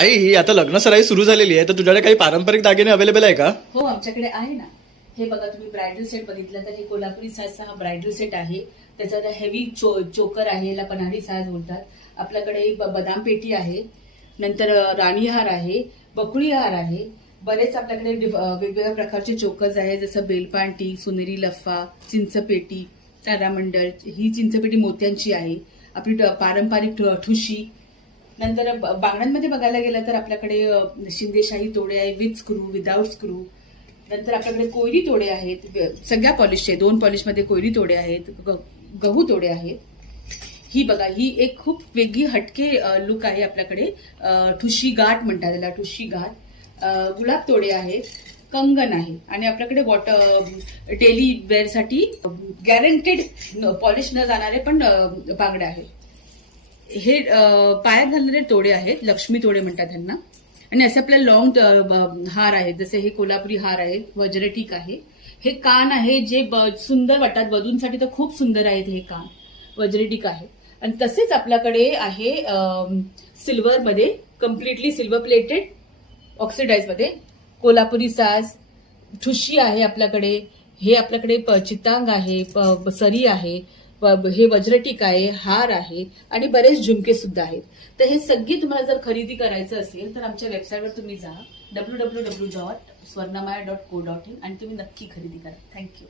ताई आता लग्न सराई सुरू झालेली आहे तर तुझ्याकडे काही पारंपरिक दागिने अवेलेबल आहे का? हो आमच्याकडे आहे ना. हे बघा तुम्ही ब्रायडल सेट बघितलं तर हे कोल्हापुरी साजचा हा ब्रायडल सेट आहे. त्याच्यात हेवी चो चोकर आहे याला पन्हाळी साज बोलतात. आपल्याकडे बदाम पेटी आहे नंतर राणीहार राणी हार आहे बकुळी हार आहे. बरेच आपल्याकडे वेगवेगळ्या प्रकारचे चोकर्स आहे जसं बेलपांटी सोनेरी लफ्फा चिंचपेटी तारामंडळ ही चिंचपेटी मोत्यांची आहे. आपली ट- पारंपरिक ठु- ठुशी नंतर ब- बांगड्यांमध्ये बघायला गेलं तर आपल्याकडे शिंदेशाही तोडे आहे विथ स्क्रू विदाउट स्क्रू. नंतर आपल्याकडे कोयरी तोडे आहेत. सगळ्या पॉलिशचे दोन पॉलिशमध्ये कोयरी तोडे आहेत. ग- गहू तोडे आहेत. ही बघा ही एक खूप वेगळी हटके लुक आहे आपल्याकडे. ठुशी गाठ म्हणतात त्याला ठुशी गाठ गुलाब तोडे आहेत. कंगन आहे. आणि आपल्याकडे वॉटर डेली वेअरसाठी गॅरंटेड पॉलिश न जाणारे पण बांगडे बांगड्या आहेत. हे पायात घालणारे तोडे आहेत लक्ष्मी तोडे म्हणतात त्यांना. आणि असे आपल्या लॉंग हार आहेत जसे हे कोल्हापुरी हार आहेत वज्रटीक आहे. हे कान आहे जे ब- सुंदर वाटतात. वधूंसाठी तर खूप सुंदर आहेत हे कान. वज्रटीक आहे. आणि तसेच आपल्याकडे आहे सिल्वरमध्ये कम्प्लिटली सिल्वर प्लेटेड ऑक्सिडाईजमध्ये कोल्हापुरी साज ठुशी आहे आपल्याकडे. हे आपल्याकडे प- चितांग आहे प- सरी आहे. हे वज्रटीक आहे हार आहे आणि बरेच झुमके सुद्धा आहेत. तर हे सगळे तुम्हाला जर खरेदी करायचं असेल तर आमच्या वेबसाईटवर तुम्ही जा. W W W dot Swarnamaya dot co dot in आणि तुम्ही नक्की खरेदी करा. थँक्यू